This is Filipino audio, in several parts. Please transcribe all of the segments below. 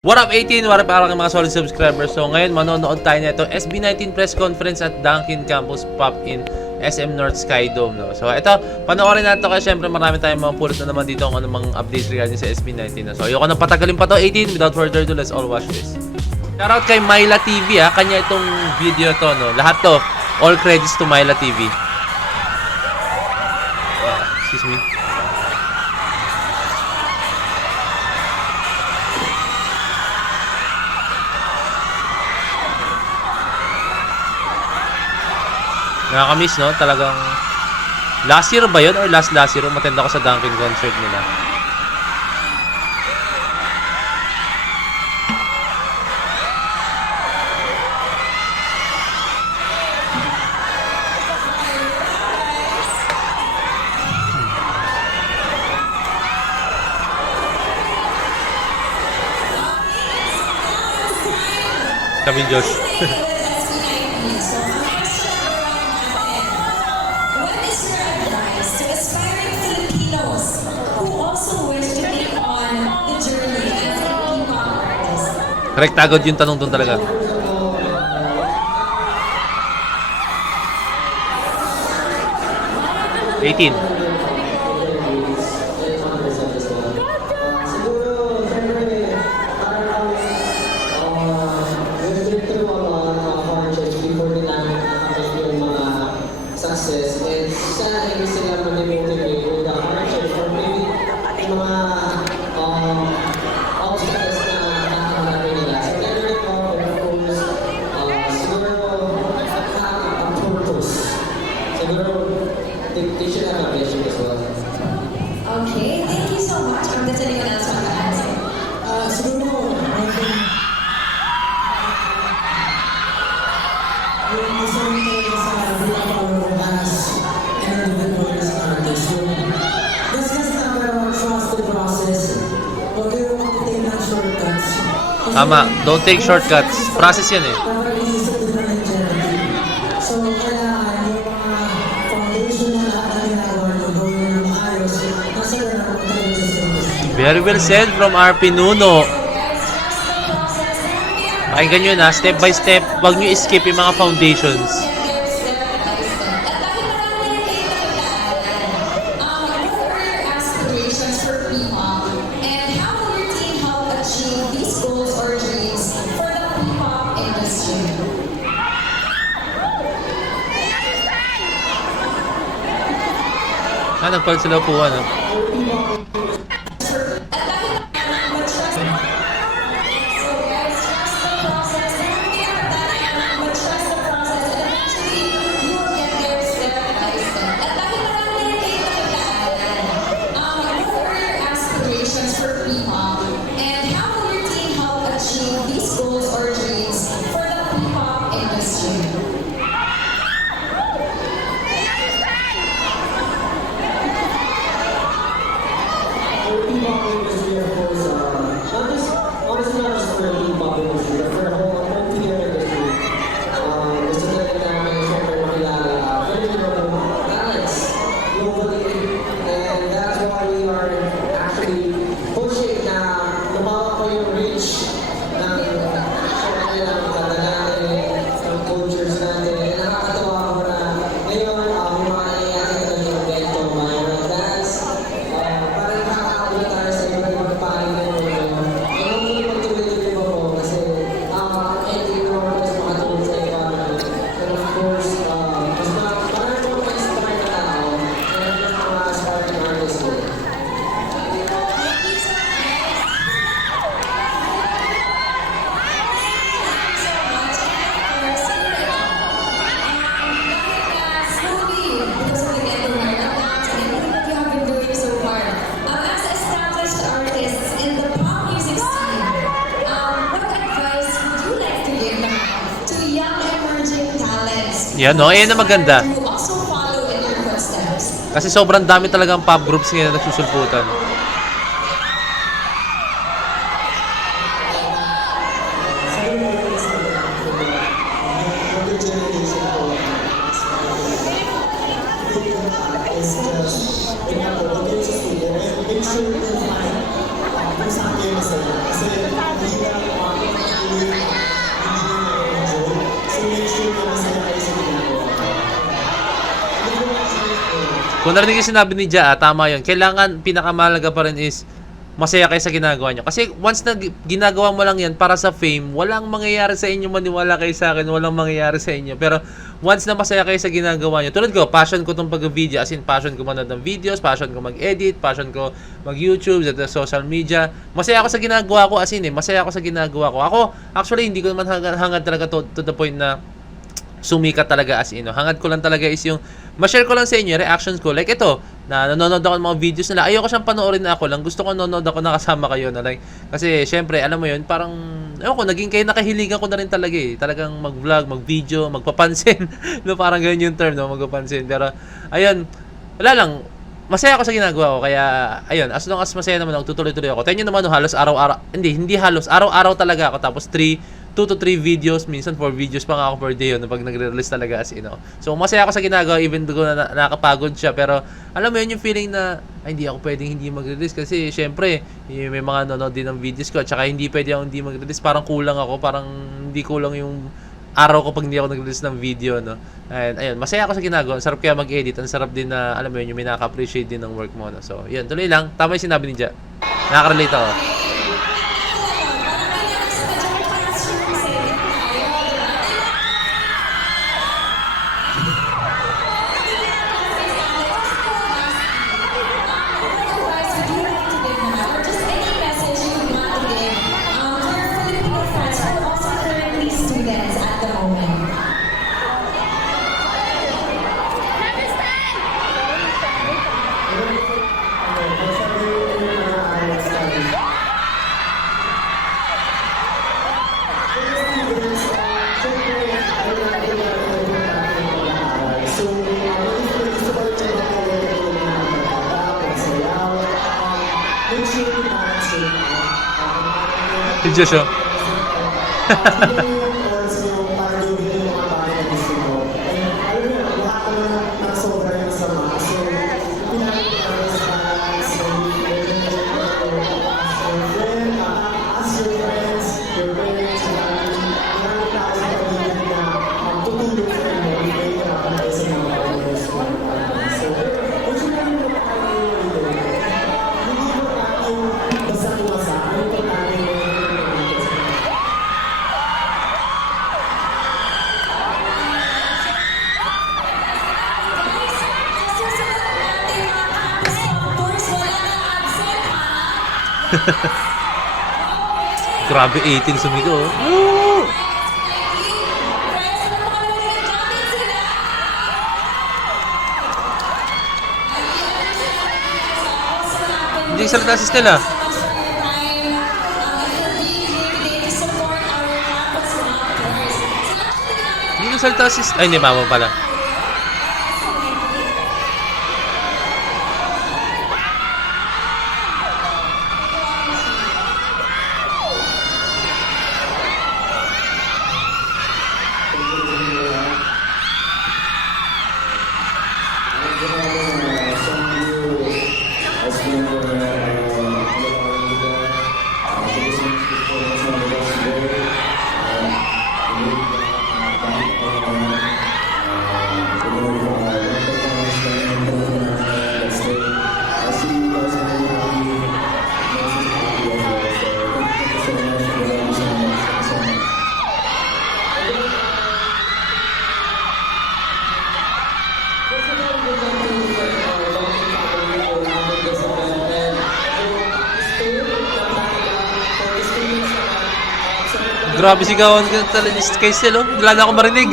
What up 18? What up para mga solid subscribers? So ngayon manonood tayo nito SB19 press conference at Dunkin Campus Pop-In SM North Skydome. No? So ito, panoorin natin kasi syempre marami tayong mga pulot na naman dito kung anong mga updates regarding sa SB19. No? So ayoko nang patagalin pa to 18. Without further ado, let's all watch this. Shoutout kay Myla TV ha. Kanya itong video to. No? Lahat to, all credits to Myla TV. Excuse me. Nakakamiss, no? Talagang last year ba yun? Or last year? Umatend ako sa Dunkin concert nila. Kami, Josh. Correct, agad yung tanong doon talaga. $18. Okay, thank you so much. I'm just anyone else want to answer. Siguro, yung isa rin talaga sa pinaka-organize and individual sa artist. So, that's just a trust the process. Huwag kayong mag-take ng shortcuts. Tama, don't take shortcuts. Process yan eh. Nakaka-isip din na ng journey. So, kailangan yung mga foundation na lahat na ginagawa nyo, gawin nyo na maayos. Nasa na ako talaga sa service. Very well said from RP Nuno. Pakinggan nyo na, step by step. Huwag nyo skip yung mga foundations. Nagpalit sila upuan. Yan no, yan na maganda. Kasi sobrang dami talagang pop groups ngayon na nagsusulputan. Make sure you find kung saan kayo masaya. Kasi mahirap Kung narinig yung sinabi ni Ja, tama yun. Kailangan, pinakamahalaga pa rin is, masaya kayo sa ginagawa nyo. Kasi once na ginagawa mo lang yan para sa fame, walang mangyayari sa inyo, maniwala kayo sa akin, walang mangyayari sa inyo. Pero once na masaya kayo sa ginagawa nyo, tulad ko, passion ko itong pag-video, as in passion ko manood ng videos, passion ko mag-edit, passion ko mag-YouTube, sa social media. Masaya ako sa ginagawa ko, as in masaya ako sa ginagawa ko. Ako, actually, hindi ko naman hangad talaga to the point na sumikat talaga as in. Hangad ko lang talaga is yung ma-share ko lang sa inyo reactions ko. Like ito, na nanonood ako ng mga videos nila. Ayoko siyang panoorin na ako lang. Gusto ko nanonood ako nakasama kayo na like. Kasi syempre, alam mo yun, parang ayoko, naging kayo nakahiligan ko na rin talaga eh. Talagang mag-vlog, mag-video, magpapansin. No, parang ganyan yung term, no, magpapansin. Pero ayun, wala lang. Masaya ako sa ginagawa ko. Kaya ayun, as long as masaya naman ako, tutuloy-tuloy ako. Tayo nyo naman, no, halos araw-araw. Hindi halos. Araw-araw talaga ako. Tapos 2 to 3 videos, minsan 4 videos pa nga ako per day yun pag nagre-release talaga as in. So, masaya ako sa ginagawa even though na nakakapagod siya. Pero, alam mo yun yung feeling na, ay, hindi ako pwedeng hindi mag-release kasi, syempre, may mga nanonood din ng videos ko at saka hindi pwede ako hindi mag-release. Parang kulang ako, parang hindi kulang yung araw ko pag hindi ako nag-release ng video, no? And, ayun, masaya ako sa ginagawa. Ang sarap kaya mag-edit. Ang sarap din na, alam mo yun, yung may nakaka-appreciate din ng work mo, no? So, yun, tuloy lang. Tama yung sinabi ni Ja. Nakaka-relate ako. Si Joshua. Grabe, 18 sumigo. Oh. Hindi salita si Stella. Hindi salita si Stella. Ay, hindi, mama pala. Grabe sigawan ka talaga kay Stel, oh. Wala na akong marinig.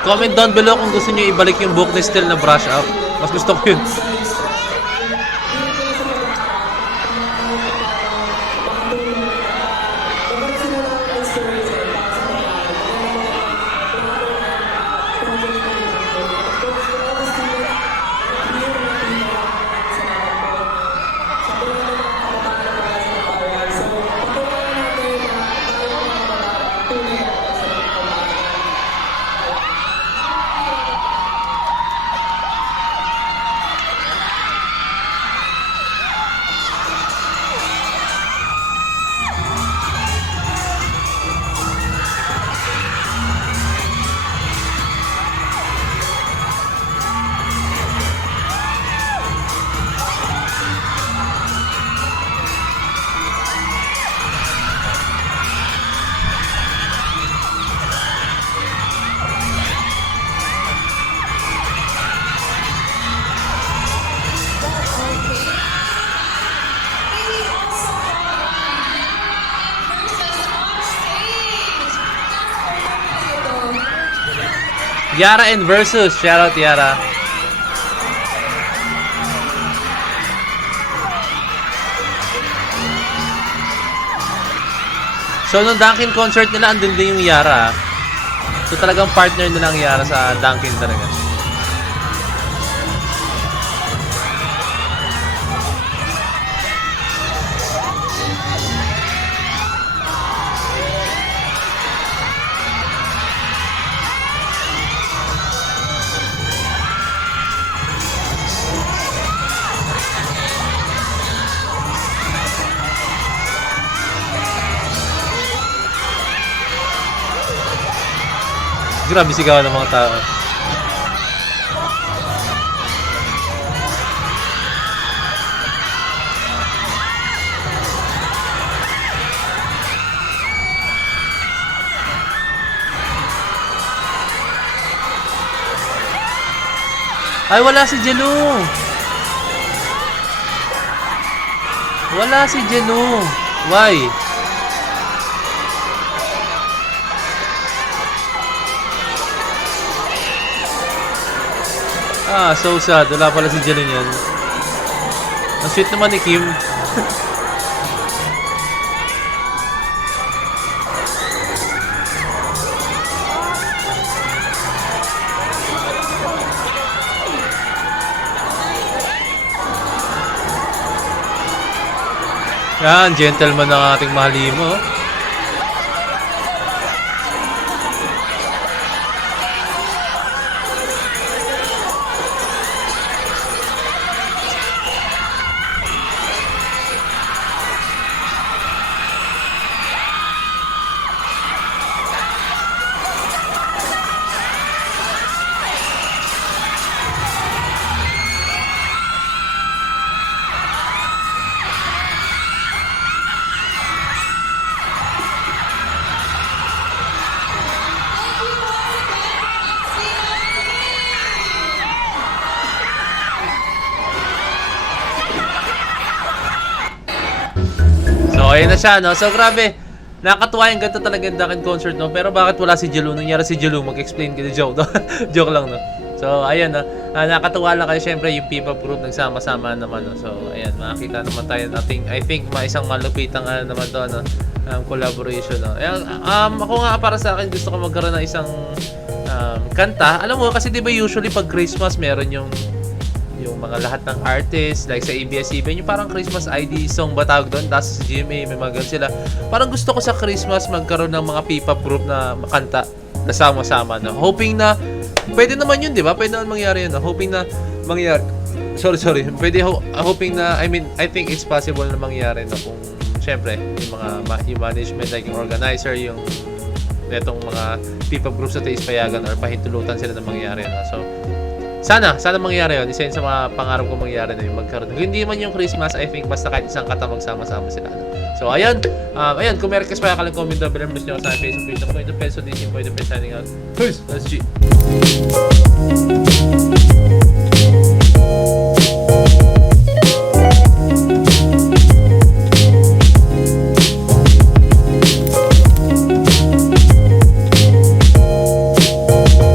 Comment down below kung gusto niyo ibalik yung buhok ni Stel na brush up. Mas gusto ko yun. Yara and Versus. Shoutout Yara. So, nung Dunkin concert nila, andun din yung Yara. So, talagang partner nila ang Yara sa Dunkin talaga. Grabe sigaw ng mga tao. Ay, wala si Jelu. Wala si Jelu. Why? Ah, so sad. Wala pala si Jelu niyan. Ang sweet naman ni Kim. Yan, gentleman ng ating mahalimo. So, ayun na siya, no? So, grabe. Nakakatuwa yung ganito talaga yung Dunkin concert, no? Pero bakit wala si Jelu? Nangyari si Jelu, mag-explain kayo. Joke, no? Joke lang, no? So, ayun, no? Nakakatuwa lang kayo, syempre, yung P-pop group nagsama-sama naman, no? So, ayun, makakita naman tayo nating, I think, isang malupitang, naman to, no? Collaboration, no? Ayun, ako nga, para sa akin, gusto ko magkaroon ng isang kanta. Alam mo, kasi di ba usually pag Christmas, meron yung mga lahat ng artists, like sa ABS-CBN, yung parang Christmas ID song ba tawag doon? Tapos sa GMA, may mga ganun sila. Parang gusto ko sa Christmas magkaroon ng mga P-pop group na makanta na sama-sama, no? Hoping na, pwede naman yun, di ba? Pwede naman mangyari yun, no? Hoping na mangyari, sorry. Pwede, hoping na, I mean, I think it's possible na mangyari, no? Kung, syempre, yung management, like yung organizer, yung netong mga P-pop groups na payagan or pahintulutan sila na mangyari, no? So, sana mangyari yun. Isa yun sa mga pangarap ko mangyari na yung magkaroon. Kung hindi man yung Christmas, I think basta kahit isang kata magsama-sama sila. So, ayun. Kung may request pa, kalang comment down below. Miss nyo sa Facebook page ng Point of Peso. This is Point of Peso signing out. Peace! Let's G!